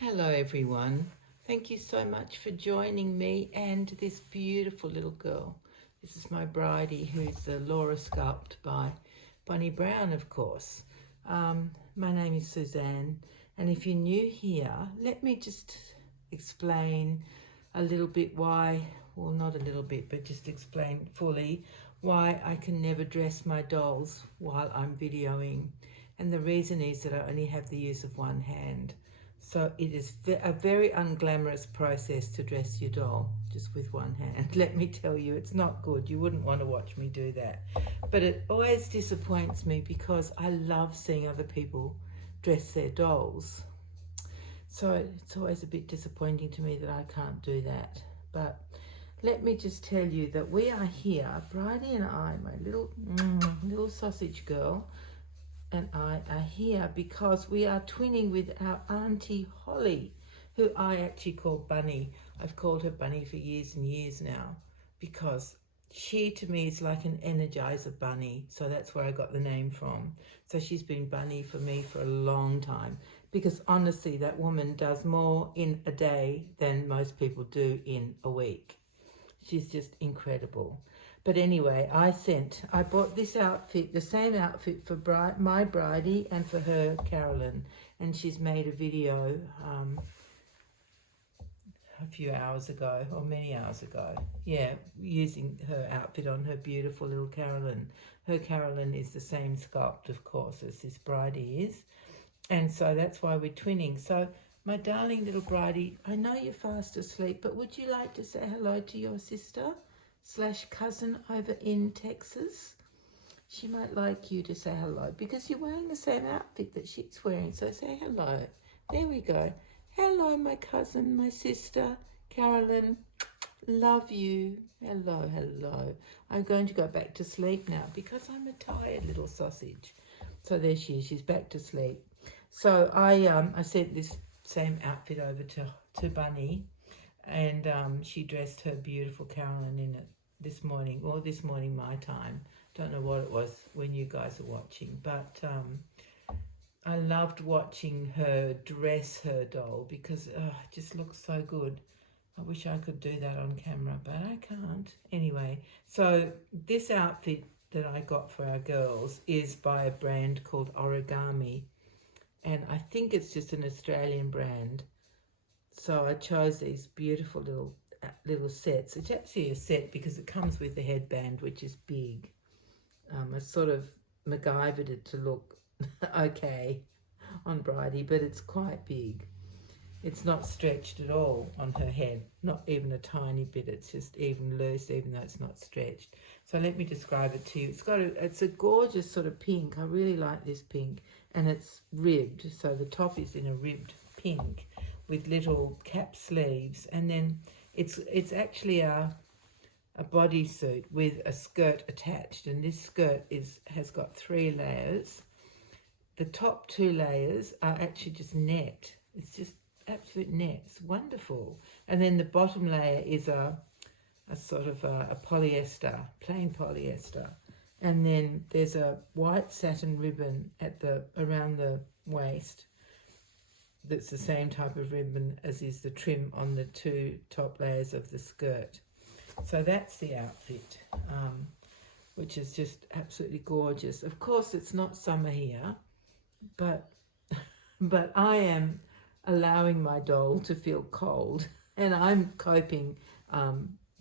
Hello everyone. Thank you so much for joining me and this beautiful little girl. This is my Bridie, who's the Laura sculpt by Bonnie Brown, of course. My name is Suzanne, and if you're new here, let me just explain a little bit why, well, not a little bit, but just explain fully why I can never dress my dolls while I'm videoing. And the reason is that I only have the use of one hand. So it is a very unglamorous process to dress your doll just with one hand. Let me tell you, it's not good. You wouldn't want to watch me do that. But it always disappoints me because I love seeing other people dress their dolls. So it's always a bit disappointing to me that I can't do that. But let me just tell you that we are here, Bridie and I, my little sausage girl, and I are here because we are twinning with our Auntie Holly, who I actually call Bunny. I've called her Bunny for years and years now because she to me is like an energizer bunny. So that's where I got the name from. So she's been Bunny for me for a long time because honestly, that woman does more in a day than most people do in a week. She's just incredible. But anyway, I bought this outfit, the same outfit for my Bridie and for her, Carolyn. And she's made a video a few hours ago, or many hours ago. Yeah, using her outfit on her beautiful little Carolyn. Her Carolyn is the same sculpt, of course, as this Bridie is. And so that's why we're twinning. So my darling little Bridie, I know you're fast asleep, but would you like to say hello to your sister/cousin over in Texas? She might like you to say hello because you're wearing the same outfit that she's wearing. So say hello. There we go. Hello, my cousin, my sister, Carolyn. Love you. Hello, hello. I'm going to go back to sleep now because I'm a tired little sausage. So there she is. She's back to sleep. So I sent this same outfit over to Bunny, and she dressed her beautiful Carolyn in it this morning my time. Don't know what it was when you guys are watching, but I loved watching her dress her doll because it just looks so good. I wish I could do that on camera, but I can't. Anyway, so this outfit that I got for our girls is by a brand called Origami, and I think it's just an Australian brand. So I chose these beautiful little sets. It's actually a set because it comes with a headband, which is big. I sort of MacGyvered it to look okay on Bridie, but it's quite big. It's not stretched at all on her head, not even a tiny bit. It's just even loose, even though it's not stretched. So let me describe it to you. It's a gorgeous sort of pink. I really like this pink, and it's ribbed. So the top is in a ribbed pink with little cap sleeves, and then it's actually a bodysuit with a skirt attached, and this skirt has got 3 layers. The top 2 layers are actually just net. It's just absolute net. It's wonderful. And then the bottom layer is a sort of a polyester, plain polyester. And then there's a white satin ribbon around the waist. That's the same type of ribbon as is the trim on the 2 top layers of the skirt. So that's the outfit, which is just absolutely gorgeous. Of course, it's not summer here, but I am allowing my doll to feel cold, and I'm coping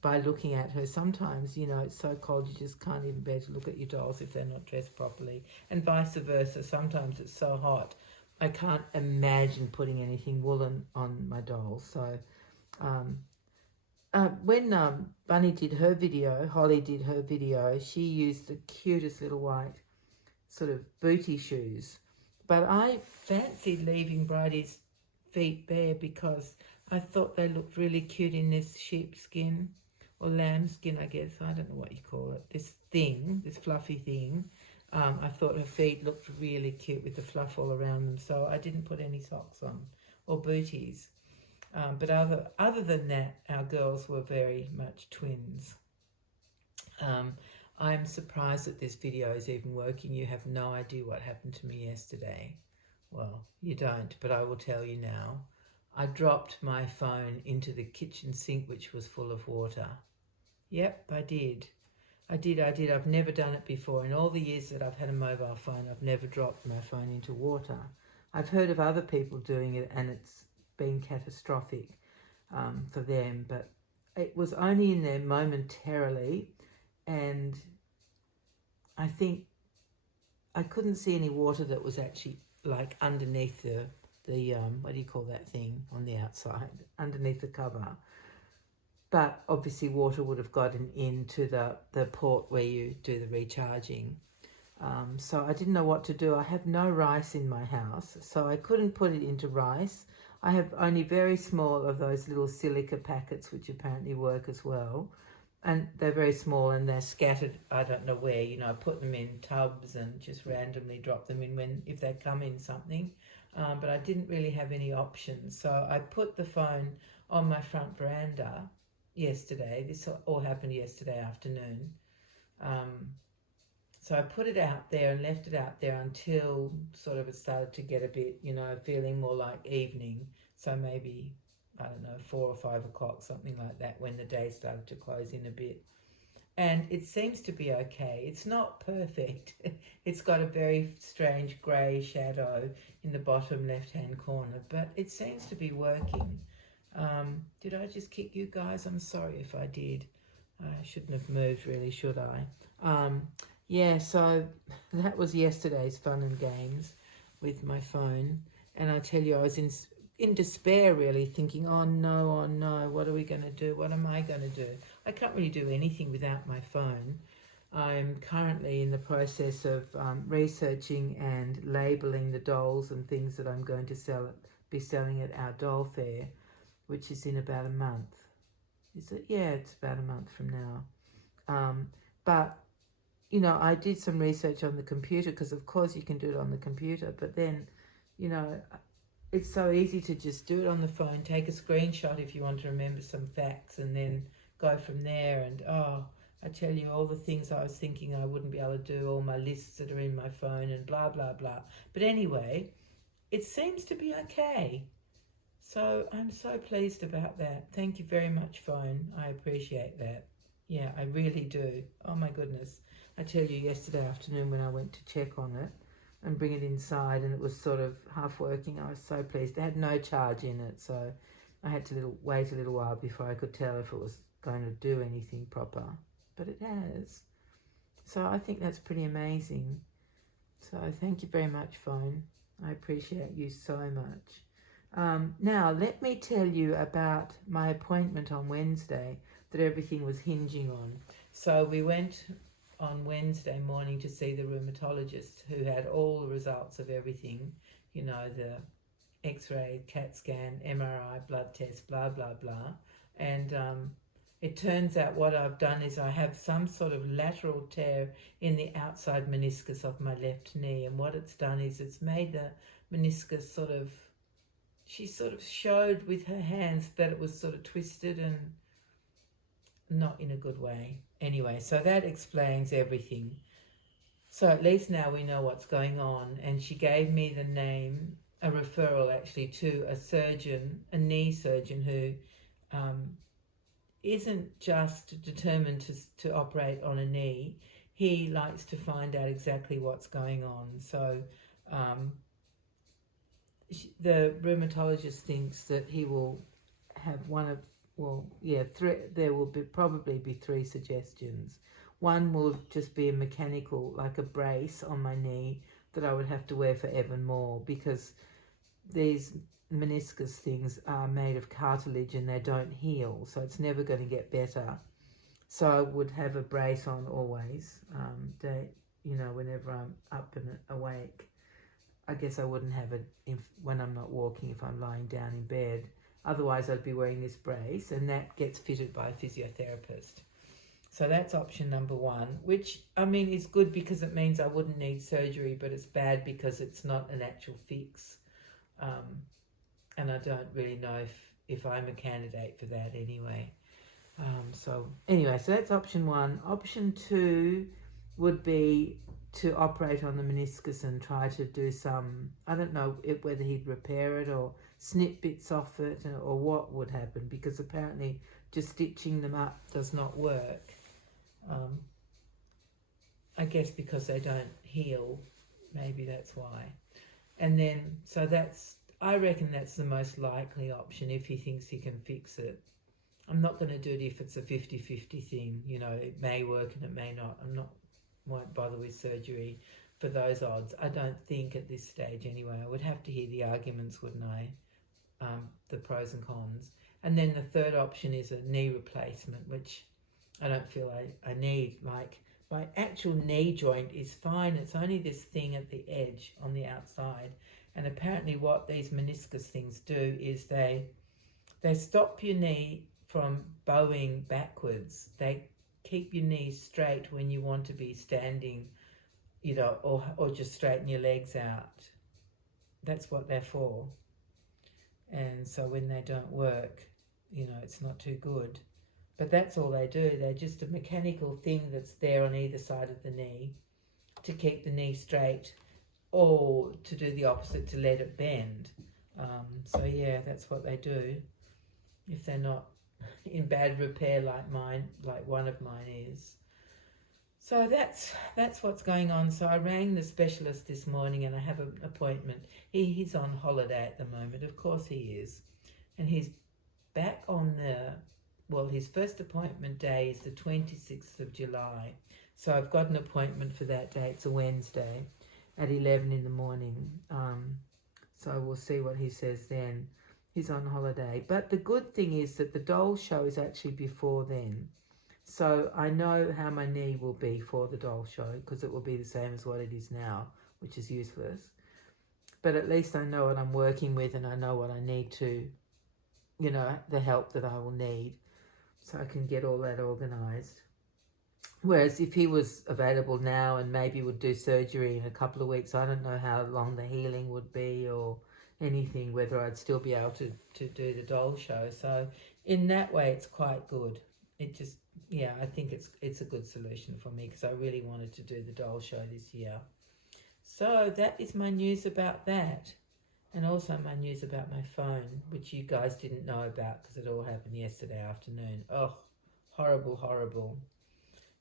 by looking at her. Sometimes, you know, it's so cold you just can't even bear to look at your dolls if they're not dressed properly, and vice versa. Sometimes it's so hot I can't imagine putting anything woolen on my doll. So when Bunny did her video, Holly did her video, she used the cutest little white sort of booty shoes. But I fancied leaving Bridie's feet bare because I thought they looked really cute in this sheepskin or lambskin, I guess. I don't know what you call it. This fluffy thing. I thought her feet looked really cute with the fluff all around them, so I didn't put any socks on or booties. But other than that, our girls were very much twins. I'm surprised that this video is even working. You have no idea what happened to me yesterday. Well, you don't, but I will tell you now. I dropped my phone into the kitchen sink, which was full of water. Yep, I did. I did. I've never done it before. In all the years that I've had a mobile phone, I've never dropped my phone into water. I've heard of other people doing it and it's been catastrophic for them, but it was only in there momentarily, and I think I couldn't see any water that was actually like underneath the what do you call that thing on the outside, underneath the cover. But obviously water would have gotten into the port where you do the recharging. So I didn't know what to do. I have no rice in my house, so I couldn't put it into rice. I have only very small of those little silica packets, which apparently work as well. And they're very small and they're scattered, I don't know where, you know, I put them in tubs and just randomly drop them in if they come in something. But I didn't really have any options. So I put the phone on my front veranda yesterday. This all happened yesterday afternoon. So I put it out there and left it out there until sort of it started to get a bit, you know, feeling more like evening. So maybe, I don't know, 4 or 5 o'clock, something like that, when the day started to close in a bit. And it seems to be okay. It's not perfect. It's got a very strange grey shadow in the bottom left-hand corner, but it seems to be working. Did I just kick you guys? I'm sorry if I did. I shouldn't have moved really, should I? Yeah, so that was yesterday's fun and games with my phone. And I tell you, I was in despair really, thinking, oh no, what are we going to do? What am I going to do? I can't really do anything without my phone. I'm currently in the process of researching and labelling the dolls and things that I'm going to be selling at our doll fair, which is in about a month. Is it? Yeah, it's about a month from now. But, you know, I did some research on the computer because, of course, you can do it on the computer. But then, you know, it's so easy to just do it on the phone, take a screenshot if you want to remember some facts, and then go from there. And, oh, I tell you, all the things I was thinking I wouldn't be able to do, all my lists that are in my phone and blah, blah, blah. But anyway, it seems to be okay. So I'm so pleased about that. Thank you very much, phone. I appreciate that. Yeah, I really do. Oh, my goodness. I tell you, yesterday afternoon when I went to check on it and bring it inside and it was sort of half working, I was so pleased. It had no charge in it, so I had to wait a little while before I could tell if it was going to do anything proper. But it has. So I think that's pretty amazing. So thank you very much, phone. I appreciate you so much. Now, let me tell you about my appointment on Wednesday that everything was hinging on. So we went on Wednesday morning to see the rheumatologist who had all the results of everything, you know, the X-ray, CAT scan, MRI, blood test, blah, blah, blah. And it turns out what I've done is I have some sort of lateral tear in the outside meniscus of my left knee. And what it's done is it's made the meniscus sort of, she sort of showed with her hands that it was sort of twisted and not in a good way. Anyway, so that explains everything. So at least now we know what's going on. And she gave me the name, a referral actually, to a surgeon, a knee surgeon who isn't just determined to operate on a knee. He likes to find out exactly what's going on. So the rheumatologist thinks that he will have there will probably be 3 suggestions. One will just be a mechanical, like a brace on my knee that I would have to wear forevermore, because these meniscus things are made of cartilage and they don't heal, so it's never going to get better. So I would have a brace on always, whenever I'm up and awake. I guess I wouldn't have it when I'm not walking, if I'm lying down in bed. Otherwise, I'd be wearing this brace, and that gets fitted by a physiotherapist. So that's option number 1, which, I mean, is good because it means I wouldn't need surgery, but it's bad because it's not an actual fix. And I don't really know if I'm a candidate for that anyway. So that's option 1. Option 2 would be to operate on the meniscus and try to do some, I don't know whether he'd repair it or snip bits off it, or what would happen, because apparently just stitching them up does not work. I guess because they don't heal, maybe that's why. And then, so I reckon that's the most likely option if he thinks he can fix it. I'm not going to do it if it's a 50-50 thing, you know, it may work and it may not. Won't bother with surgery for those odds. I don't think at this stage anyway. I would have to hear the arguments, wouldn't I? The pros and cons. And then the third option is a knee replacement, which I don't feel I need. Like, my actual knee joint is fine. It's only this thing at the edge on the outside. And apparently what these meniscus things do is they stop your knee from bowing backwards. They keep your knees straight when you want to be standing, you know, or just straighten your legs out. That's what they're for. And so when they don't work, you know, it's not too good. But that's all they do. They're just a mechanical thing that's there on either side of the knee to keep the knee straight, or to do the opposite, to let it bend. So yeah, that's what they do if they're not in bad repair like one of mine is. So that's what's going on. So I rang the specialist this morning and I have an appointment. He's on holiday at the moment, of course he is, and he's back on his first appointment day is the 26th of July. So I've got an appointment for that day. It's a Wednesday at 11 in the morning. So we'll see what he says then. He's on holiday. But the good thing is that the doll show is actually before then. So I know how my knee will be for the doll show, because it will be the same as what it is now, which is useless. But at least I know what I'm working with, and I know what I need to, you know, the help that I will need, so I can get all that organised. Whereas if he was available now and maybe would do surgery in a couple of weeks, I don't know how long the healing would be or anything, whether I'd still be able to do the doll show. So in that way, it's quite good. It just, yeah, I think it's a good solution for me, because I really wanted to do the doll show this year. So that is my news about that. And also my news about my phone, which you guys didn't know about because it all happened yesterday afternoon. Oh, horrible, horrible.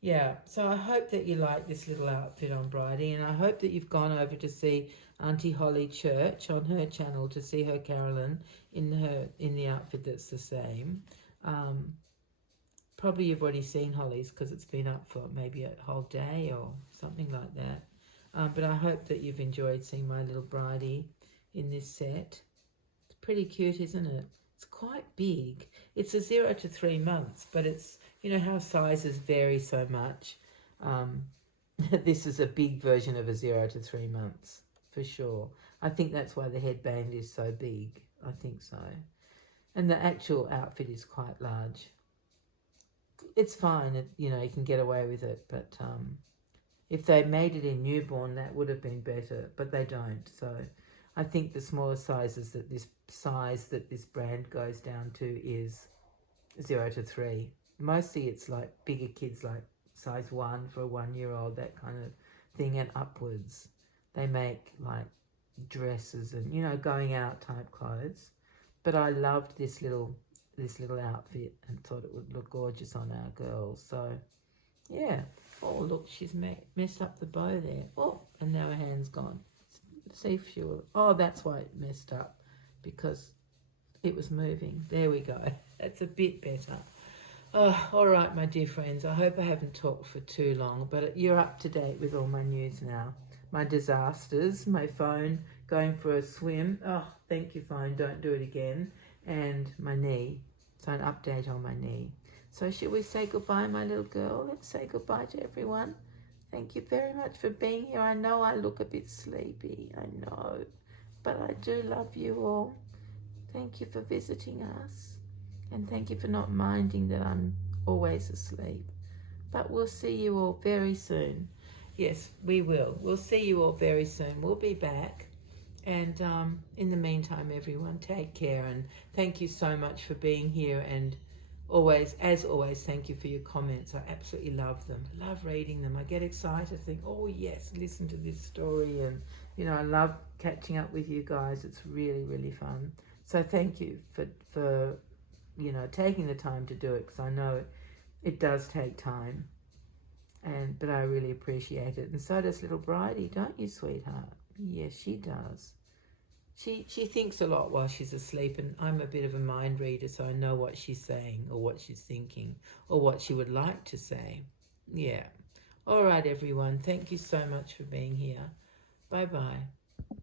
Yeah, so I hope that you like this little outfit on Bridie, and I hope that you've gone over to see Auntie Holly Church on her channel, to see her Carolyn in the outfit that's the same. Probably you've already seen Holly's because it's been up for maybe a whole day or something like that. But I hope that you've enjoyed seeing my little Bridie in this set. It's pretty cute, isn't it? It's quite big. It's a 0 to 3 months, but it's, you know how sizes vary so much. This is a big version of a 0 to 3 months, for sure. I think that's why the headband is so big. I think so. And the actual outfit is quite large. It's fine, you know, you can get away with it, but if they made it in newborn, that would have been better, but they don't. So I think the smaller sizes that this brand goes down to is 0 to 3. Mostly it's like bigger kids, like size 1 for a 1-year-old, that kind of thing, and upwards. They make like dresses and, you know, going out type clothes. But I loved this little outfit and thought it would look gorgeous on our girls. So yeah. Oh look, she's messed up the bow there. Oh, and now her hand's gone. Let's see if she will. Oh, that's why it messed up, because it was moving. There we go. That's a bit better. Oh, all right, my dear friends. I hope I haven't talked for too long, but you're up to date with all my news now. My disasters, my phone going for a swim. Oh, thank you, phone. Don't do it again. And my knee. So an update on my knee. So should we say goodbye, my little girl? Let's say goodbye to everyone. Thank you very much for being here. I know I look a bit sleepy. I know. But I do love you all. Thank you for visiting us. And thank you for not minding that I'm always asleep. But we'll see you all very soon. Yes, we will. We'll see you all very soon. We'll be back. And in the meantime, everyone, take care. And thank you so much for being here. And always, as always, thank you for your comments. I absolutely love them. I love reading them. I get excited, think, oh yes, listen to this story. And, you know, I love catching up with you guys. It's really, really fun. So thank you for you know, taking the time to do it, because I know it does take time, but I really appreciate it. And so does little Bridie, don't you, sweetheart? Yes, she does. She thinks a lot while she's asleep, and I'm a bit of a mind reader, so I know what she's saying or what she's thinking or what she would like to say. Yeah. All right, everyone. Thank you so much for being here. Bye-bye.